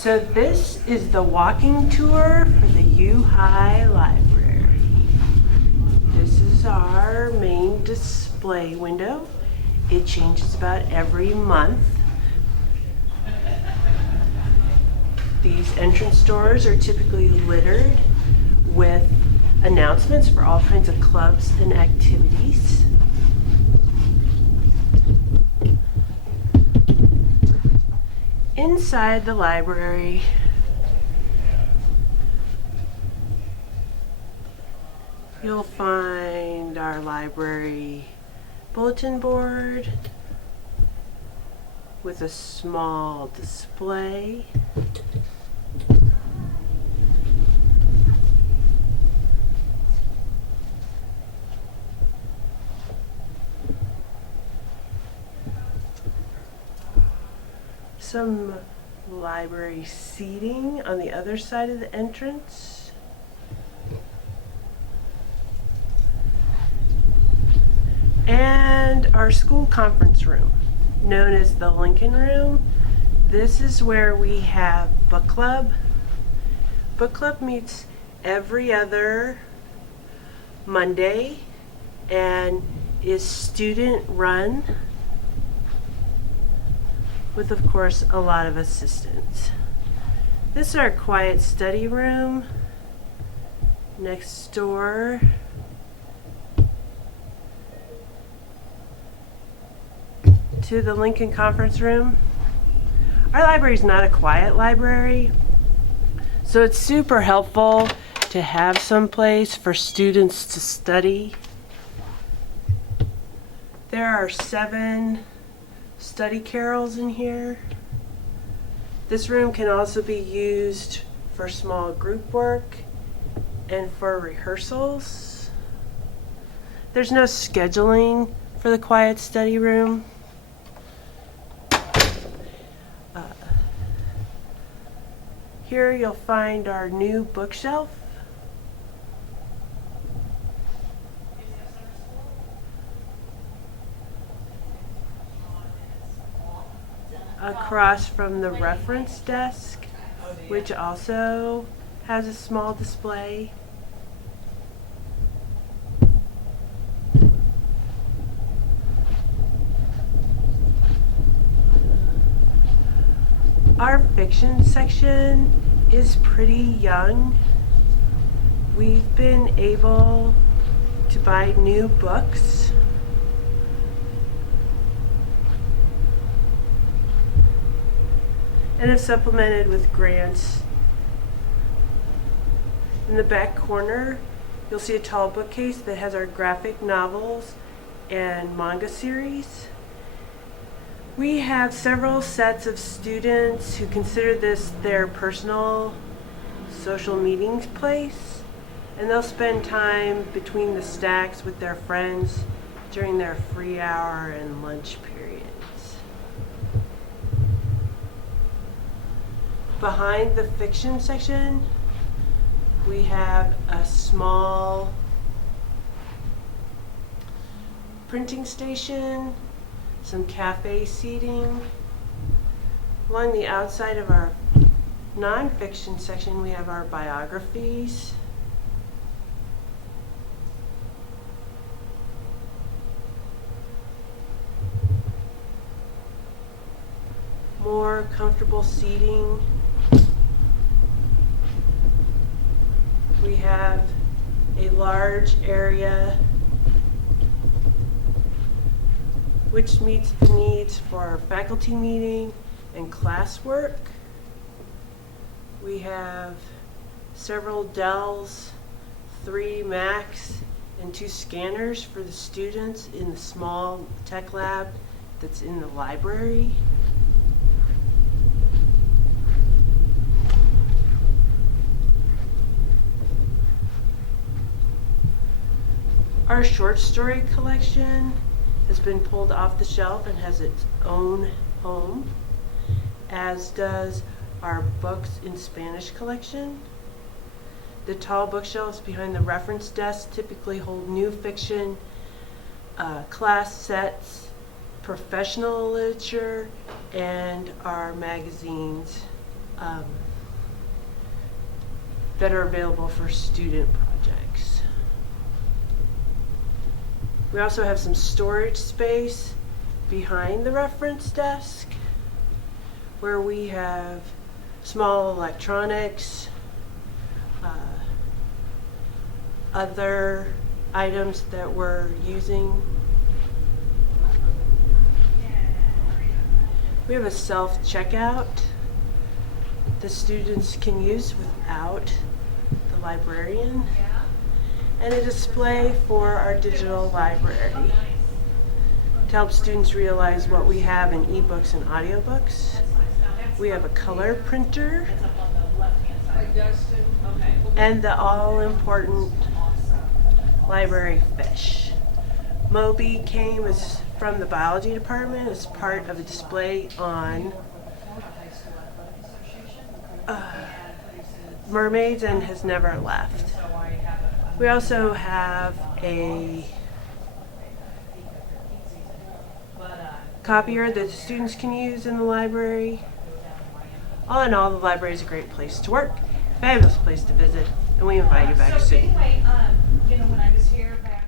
So this is the walking tour for the UHigh Library. This is our main display window. It changes about every month. These entrance doors are typically littered with announcements for all kinds of clubs and activities. Inside the library, you'll find our library bulletin board with a small display. Some library seating on the other side of the entrance. And our school conference room, known as the Lincoln Room. This is where we have book club. Book club meets every other Monday and is student run, with of course a lot of assistance. This is our quiet study room next door. To the Lincoln Conference Room. Our library is not a quiet library, so it's super helpful to have some place for students to study. There are 7 study carrels in here. This room can also be used for small group work and for rehearsals. There's no scheduling for the quiet study room. Here you'll find our new bookshelf. Across from the reference desk, which also has a small display. Our fiction section is pretty young. We've been able to buy new books. And have supplemented with grants. In the back corner, you'll see a tall bookcase that has our graphic novels and manga series. We have several sets of students who consider this their personal social meeting place, and they'll spend time between the stacks with their friends during their free hour and lunch periods. Behind the fiction section, we have a small printing station, some cafe seating. Along the outside of our nonfiction section, we have our biographies. More comfortable seating. We have a large area which meets the needs for faculty meeting and classwork. We have several Dells, 3 Macs, and 2 scanners for the students in the small tech lab that's in the library. Our short story collection has been pulled off the shelf and has its own home, as does our books in Spanish collection. The tall bookshelves behind the reference desk typically hold new fiction, class sets, professional literature, and our magazines um, that are available for student projects. We also have some storage space behind the reference desk where we have small electronics, other items that we're using. We have a self-checkout the students can use without the librarian, and a display for our digital library to help students realize what we have in ebooks and audiobooks. We have a color printer and the all-important library fish. Moby came from the biology department as part of a display on mermaids and has never left. We also have a copier that the students can use in the library. All in all, the library is a great place to work, fabulous place to visit, and we invite you back soon. Anyway, when I was here back